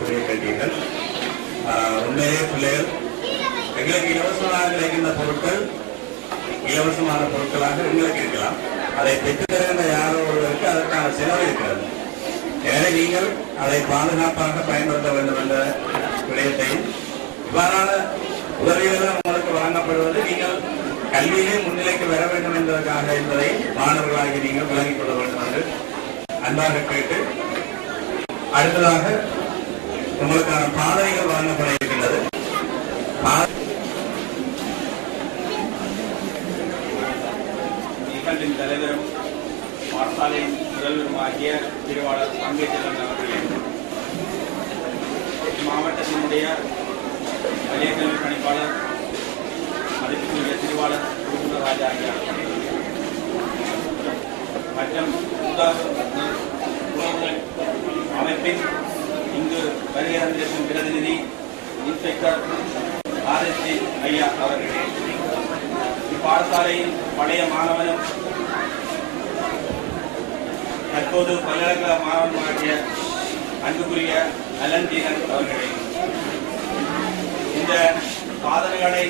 புரிய கேட்டீர்கள். உண்மையிலே பிள்ளைகள் எங்களுக்கு இலவசமாக கிடைக்கின்ற பொருட்கள் இலவசமான பொருட்களாக எங்களுக்கு இருக்கலாம். அதை பெற்றுத் தருகின்ற யாரோ ஒருவருக்கு அதற்கான செலவு இருக்கிறது. எனவே நீங்கள் அதை பாதுகாப்பாக பயன்படுத்த வேண்டும் என்ற விடயத்தையும் இவ்வாறான உதவிகள் உங்களுக்கு வழங்கப்படுவது நீங்கள் கல்வியிலே முன்னிலைக்கு வர வேண்டும் என்பதற்காக என்பதை மாணவர்களாகி நீங்கள் விளங்கிக் கொள்ள வேண்டும் என்று அன்பாக கேட்டு, அடுத்ததாக உங்களுக்கான பாதனைகள் வழங்கப்பட இருக்கின்றது. நிகழ்வின் தலைவரும் பாடசாலையின் முதல்வருமாகிய திருவாளர் அம்பேத்கர் அவர்களே, மாவட்டத்தினுடைய பழைய கல்வி பணிப்பாளர் மதிப்புக்குரிய திருவாளர் ராஜா மற்றும் அமைப்பின் இங்கு வருகை தந்திருக்கும் பிரதிநிதி இன்ஸ்பெக்டர் RSD ஐயா அவர்களே, இப்பாடசாலையின் பழைய மாணவனும் தற்போது பல்கலைக்கழக மாணவனுமாகிய அன்புக்குரிய அலன்தீரன் அவர்களே, இந்த சாதனைகளை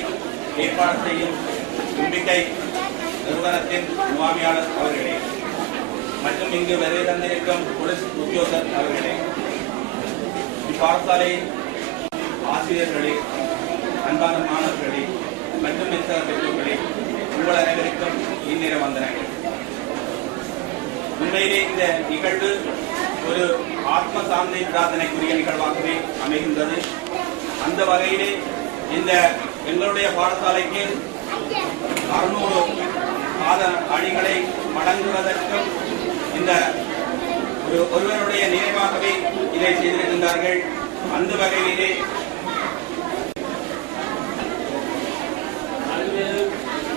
ஏற்பாடு செய்யும் நம்பிக்கை நிறுவனத்தின் முகாமியாளர் அவர்களே மற்றும் இங்கு வருகை தந்திருக்கும் போலீஸ் உத்தியோகர் அவர்களே, இப்பாடசாலையின் ஆசிரியர்களே, அன்பான மாணவர்களே மற்றும் மின்சார பெற்றோர்களே, உங்கள் அனைவருக்கும் இந்நேர வந்தனங்கள். உண்மையிலே இந்த நிகழ்வு ஒரு ஆத்ம சாந்தி பிரார்த்தனைக்குரிய நிகழ்வாகவே அமைகின்றது. அந்த வகையிலே இந்த எங்களுடைய பாடசாலைக்கு 600 மாத அணிகளை வழங்குவதற்கும் இந்த ஒருவருடைய நினைவாகவே இதை செய்திருக்கின்றார்கள். அந்த வகையிலே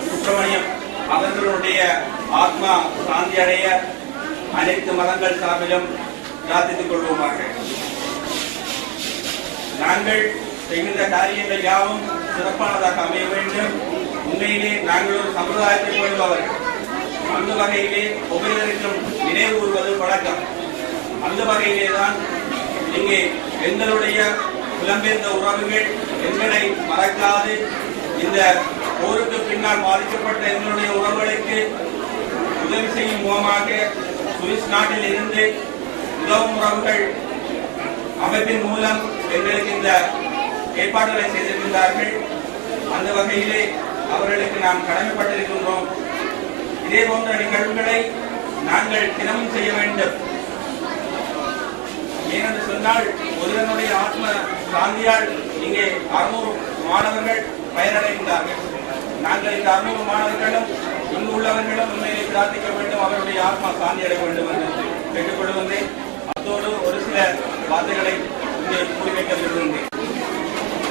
சுப்பிரமணியம் அவர்களுடைய ஆத்மா சாந்தி அடைய அனைத்து மதங்கள் சார்பிலும் பிரார்த்தித்துக் கொள்வோமாக. நாங்கள் செய்கின்ற காரியங்கள் யாவும் சிறப்பானதாக அமைய வேண்டும். உண்மையிலே நாங்கள் ஒரு சமுதாயத்தை கொள்பவர்கள். அந்த வகையிலே ஒவ்வொருவருக்கும் நினைவு கூறுவது வழக்கம். அந்த வகையிலே தான் இங்கே எங்களுடைய புலம்பெயர்ந்த உறவுகள் எங்களை மறக்காது இந்த போருக்கு பின்னால் பாதிக்கப்பட்ட எங்களுடைய உறவுகளுக்கு உதவி செய்யும் முகமாக சுவிஸ் நாட்டில் இருந்து உதவும் உறவுகள் அமைப்பின் மூலம் எங்களுக்கு இந்த ஏற்பாடுகளை செய்திருக்கின்றார்கள். அந்த வகையிலே அவர்களுக்கு நாம் கடமைப்பட்டிருக்கின்றோம். இதே போன்ற நிகழ்வுகளை நாங்கள் தினமும் செய்ய வேண்டும். ஏனென்று சொன்னால் ஒருவனுடைய ஆத்ம சாந்தியால் இங்கே 600 மாணவர்கள் பயனடைகின்றார்கள். நாங்கள் இந்த 600 மாணவர்களும் இங்கு உள்ளவர்களும் உண்மையை பிரார்த்திக்க வேண்டும், அவருடைய ஆத்மா சாந்தி அடைய வேண்டும் என்று கேட்டுக்கொள்கின்றேன். அதோடு ஒரு சில வார்த்தைகளை இங்கே கூறி வைக்க விரும்புகின்றேன்.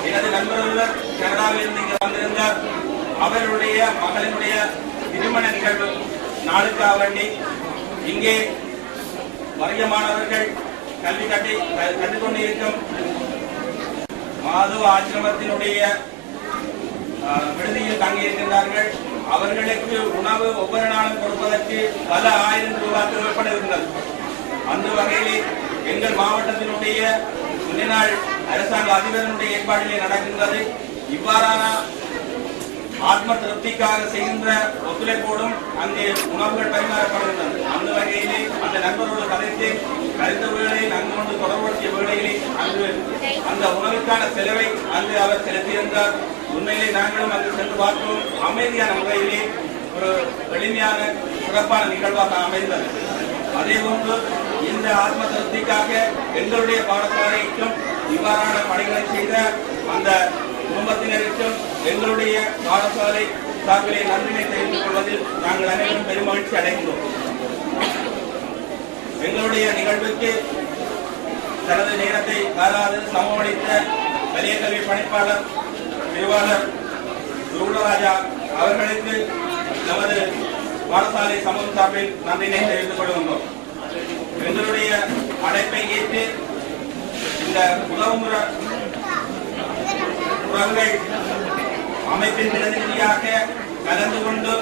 எனது நண்பர்கள் கனடாவில் இருந்து இங்கே வந்திருந்தார். அவருடைய மகளினுடைய திருமண நிகழ்வு நாளுக்காக வேண்டி இங்கே வறிய மாணவர்கள் கல்வி கற்றுக்கொண்டு இருக்கும் மாதவ ஆசிரமத்தினுடைய விடுதியில் தங்கியிருக்கின்றார்கள். அவர்களுக்கு உணவு ஒவ்வொரு நாளும் கொடுப்பதற்கு பல 1000 ரூபாய் தேவைப்படுகின்றது. அந்த வகையிலே எங்கள் மாவட்டத்தினுடைய முன்னாள் அரசாங்க அதிபருடைய ஏற்பாட்டிலே நடக்கின்றது. இவ்வாறான ஆத்ம திருப்திக்காக செய்கின்ற ஒத்துழைப்போடும் அங்கே உணவுகள் பரிமாறப்படுகின்றது. அந்த வகையிலே அந்த நண்பரோடு கருத்து வேளையில் அங்கு கொண்டு தொடர்புடைய வேளையிலே அங்கு அந்த உணவுக்கான செலவை அங்கு அவர் செலுத்தியிருந்தார். உண்மையிலே நாங்களும் அங்கு சென்று பார்த்தோம். அமைதியான முறையிலே ஒரு எளிமையான சிறப்பான நிகழ்வாக அமைந்தது. அதே போன்று இந்த ஆத்ம திருப்திக்காக எங்களுடைய பாடசாலைக்கும் இவ்வாறான பணிகளை செய்த அந்த குடும்பத்தினருக்கும் எங்களுடைய பாடசாலை சார்பிலே நன்றினை தெரிவித்துக் கொள்வதில் நாங்கள் அனைவரும் பெருமகிழ்ச்சி அடைகின்றோம். எங்களுடைய நிகழ்வுக்கு தனது நேரத்தை காலாது சமமளித்த பழைய கல்வி பணிப்பாளர் திருவாளர் ராஜா அவர்களுக்கு நமது பாடசாலை சமூக சார்பில் நன்றினை தெரிவித்துக் கொள்கின்றோம். எங்களுடைய அழைப்பை ஏற்று இந்த உறவுகள் அமைப்பின் பிரதிநிதியாக கலந்து கொண்டு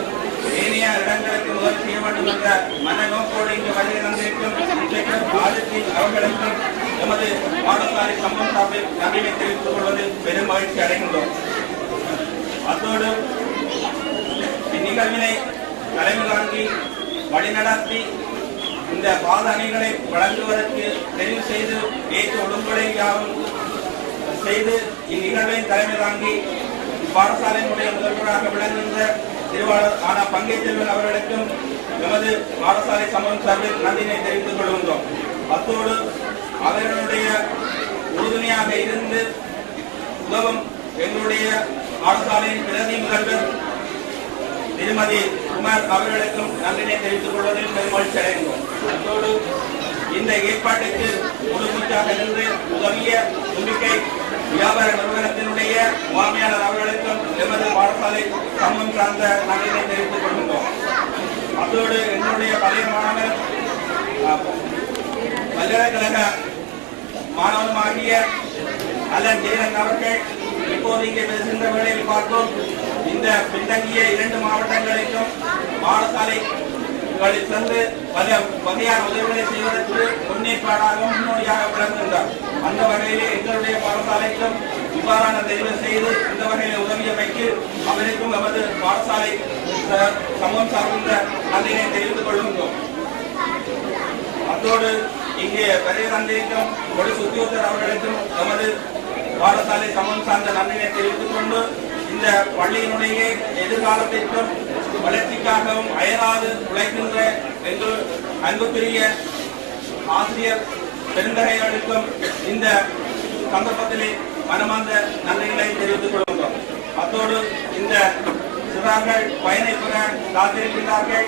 ஏனைய இடங்களுக்கு முதல் செய்ய வேண்டும் என்ற மனநோக்கோடு இங்கு வருகை தந்திருக்கும் அவர்களுக்கும் எமது பாடசாலை சம்பந்தம் சார்பில் நன்றியை தெரிவித்துக் கொள்வதில் பெரும் மகிழ்ச்சி அடைகின்றோம். அத்தோடு இந்நிகழ்வினை தலைமை தாங்கி வழிநடத்தி இந்த பாத அணிகளை வழங்குவதற்கு தெரிவு செய்து ஏற்று ஒழுங்குகளை யாவும் செய்து இந்நிகழ்வை தலைமை தாங்கி பாடசாலையினுடைய முதல்வராக விளங்குகின்ற திருவாளர் ஆனா பங்கேற்றவன் அவர்களுக்கும் எமது பாடசாலை சமூகம் சார்பில் நன்றினை தெரிவித்துக் கொள்கின்றோம். அத்தோடு அவர்களுடைய உறுதுணையாக இருந்து உதவும் எங்களுடைய பாடசாலையின் பிரதி முதல்வர் திருமதி குமார் அவர்களுக்கும் நன்றினை தெரிவித்துக் கொள்வதில் பெருமகிழ்ச்சி அடைகின்றோம். அத்தோடு இந்த ஏற்பாட்டுக்கு முழுமையாக நின்று உதவிய நம்பிக்கை வியாபார நிறுவனத்தினுடைய உரிமையாளர் அவர்களுக்கும் எமது பாடசாலை சமூகம் சார்ந்த நன்றினை தெரிவித்துக் கொள்கின்றோம். அதோடு எங்களுடைய பழைய மாணவர் பல்கலைக்கழக மாணவனுமாகிய அல்லன் ஜெயரன் அவர்கள் இப்போது இங்கே பேசுகின்ற வேளையில் பார்த்தோம். இந்த பின்தங்கிய 2 மாவட்டங்களுக்கும் பாடசாலைகளில் சென்று பல வகையான உதவிகளை செய்வதற்கு முன்னேற்பாடாகவும் முன்னோடியாக விளங்குகின்றார். அந்த வகையிலே எங்களுடைய பாடசாலைக்கும் இவ்வாறான தெரிவு செய்து இந்த வகையில் உதவியமைக்கு அவருக்கும் நமது பாடசாலை சமூகம் சார்ந்த நன்றினை தெரிவித்துக் கொள்கின்றோம். அதோடு இங்கே வருகை தந்திருக்கும் பொலிஸ் உத்தியோகத்தர் அவர்களுக்கும் நமது பாடசாலை சமூகம் சார்ந்த நன்றினை தெரிவித்துக் கொண்டு இந்த பள்ளியினுடைய எதிர்காலத்திற்கும் வளர்ச்சிக்காகவும் அயராது உழைக்கின்ற எங்கள் அன்புக்குரிய ஆசிரியர் பெருந்தகைகளுக்கும் இந்த சந்தர்ப்பத்திலே மனமார்ந்த நன்றிகளை தெரிவித்துக் கொள்கின்றோம். அத்தோடு இந்த சிறார்கள் பயனை பெற காத்திருக்கின்றார்கள்.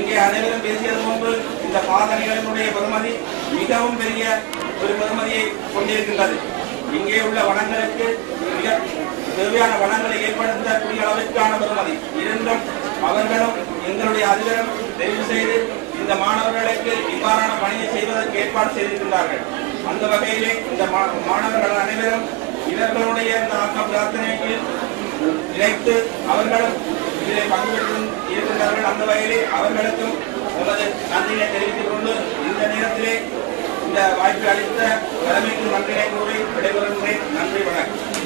இங்கே அனைவரும் பேசியது முன்பு இந்த பாதனைகளினுடைய பெறுமதி மிகவும் பெரிய ஒரு பெறுமதியை கொண்டிருக்கின்றது. இங்கே உள்ள வளங்களுக்கு மிக தேவையான வளங்களை ஏற்படுத்தக்கூடிய அளவிற்கான பெறுமதி இருந்தும் அவர்களும் எங்களுடைய அதிகாரம் தெரிவு செய்து இந்த மாணவர்களுக்கு இவ்வாறான பணியை செய்வதற்கு ஏற்பாடு செய்திருக்கின்றார்கள். அந்த வகையிலே இந்த மாணவர்கள் அனைவரும் இவர்களுடைய இந்த ஆக்க பிரார்த்தனைக்கு இணைத்து அவர்களும் இதிலே பங்கு பெற்று இருக்கின்றார்கள். அந்த வகையிலே அவர்களுக்கும் நமது நன்றியை தெரிவித்துக் கொண்டு இந்த நேரத்திலே இந்த வாய்ப்பை அளித்த தலைமைக்கு நன்றியை கூறி விடைபெறுகின்றேன். நன்றி, வணக்கம்.